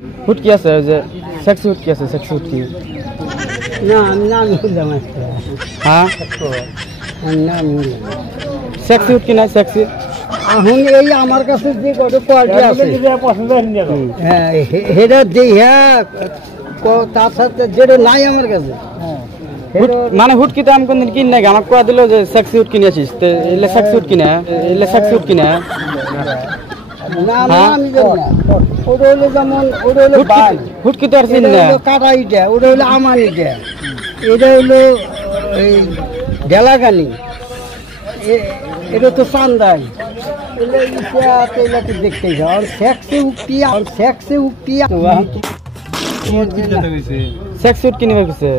হুটকি আছে ওই যে সেক্সি হুটকি আছে, সেক্সি হুটকি না আমি নাম বললাম আজকে। হ্যাঁ আমি নাম বললাম সেক্সি হুটকি নাই সেক্সি এখন এই আমার কাছে যে কত কোয়ালিটি আছে হ্যাঁ হেটা দিই হ্যাঁ তার সাথে যেটা নাই আমার কাছে মানে হুটকি তো আমি কোনদিন কিন নাই, আমাকে কোয়া দিল যে সেক্সি হুটকি নিয়ে আসিস, তো এলে সেক্সি হুটকি না, এলে সেক্সি হুটকি না। না না আমি জানি না ওটা হলো যেমন ওটা হলো বাল হুটকি তো আর চিন এটা না। হলো কাটা ইটা ওটা হলো আমার ইটা এটা হলো এই ঢেলাগানি এটা তো চান্দাই এগুলো দেখতে যাও আর সেক্সে উঠি সেক্সি হুটকি নিবে গেছে,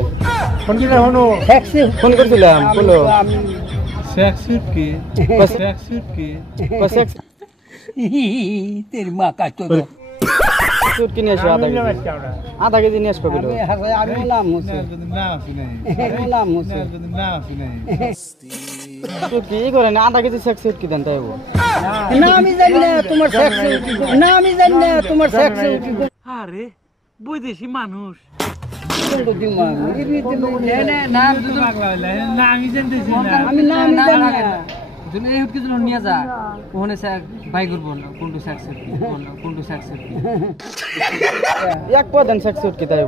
সেক্সে ফোন করছিলাম বলো सेक्सी की सेक्सी की तेरी माँ का तो হুটকি নিয়ে আসো আধা কেজি নিয়ে আসবো বলো। আমি নাম হচ্ছে নাম হচ্ছে হুটকি ই করে না, আধা কেজি সেক্সি হুটকি দেন তাই না আমি জানি না তোমার সেক্সে না আমি জানি না তোমার সেক্সে আরে বৈদেশি মানুষ আমি নাম জানি না যদি এই হুটকি জন্য নিয়ে যা ওখানে বাই করবো না কোনটু সেক্সি কোনটু সেক্সি এক পা দেন সেক্সি হুটকি তাই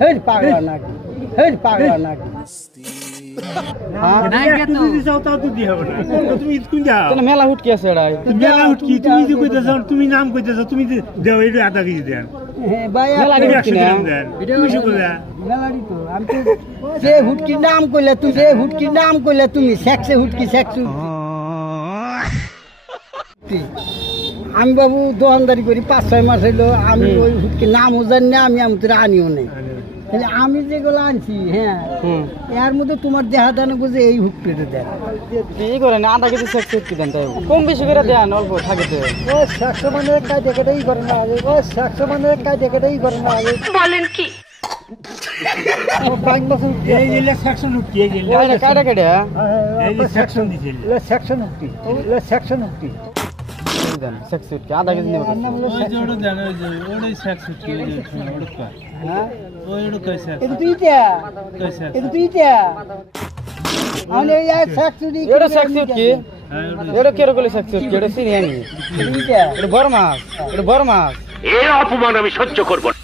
হেই পাগলা নাকি হেই পাগলা নাকি নাই কে তো তুমি কোন যাও তাহলে মেলা হুটকি আছে এড়াই মেলা উঠকি তুমি যে কইতেছো তুমি নাম কইতেছো তুমি দেও এই আধা কেজি দেন হ্যাঁ ভাই মেলা তুমি হুটকি 100 না গ্রাম দেন তুমি শুকো দেন মেলারি তো আমি তো যে হুটকি নাম কইলে তুই যে হুটকি নাম কইলে তুমি সেক্সে হুটকি আমি বাবু দোকানদারি করি 5-6 মাস হইলো আমি ওই হুটকি নামও জানি না আমি আমি তোর আনিও নাই তাহলে আমি যেগুলো আনছি হ্যাঁ এর মধ্যে তোমার দেহা দানো বুঝে এই হুটকিটা দেন কি করে না, আধা কেজি সেক্সি হুটকি দেন তাই কম বেশি করে দেন, অল্প থাকিতে ও সেক্স মানে কাজ দেখাটাই করে না আগে ও সেক্স মানে কাজ দেখাটাই করে না আগে বলেন কি এই যে সেকশন উঠকি এই যে কাটা কেটে এই যে সেকশন দিছে সেকশন হুটকি সেকশন হুটকি দেন সেক্সি হুটকি আধা কেজি নেব। ওই যে ওটা দেন ওই যে ওটাই সেক্স উঠকি ওই যে ওটা হ্যাঁ ওই ওটা কই সেক্স এটা তুইটা কই সেক্স এটা তুইটা আমি এই সেক্স হুটকি এটা সেক্সি হুটকি, এটা কিরকম সেক্সি হুটকি, এটা চিনি আমি, তুইটা এটা বড় মাছ, এটা বড় মাছ। এর অপমান আমি সহ্য করব না।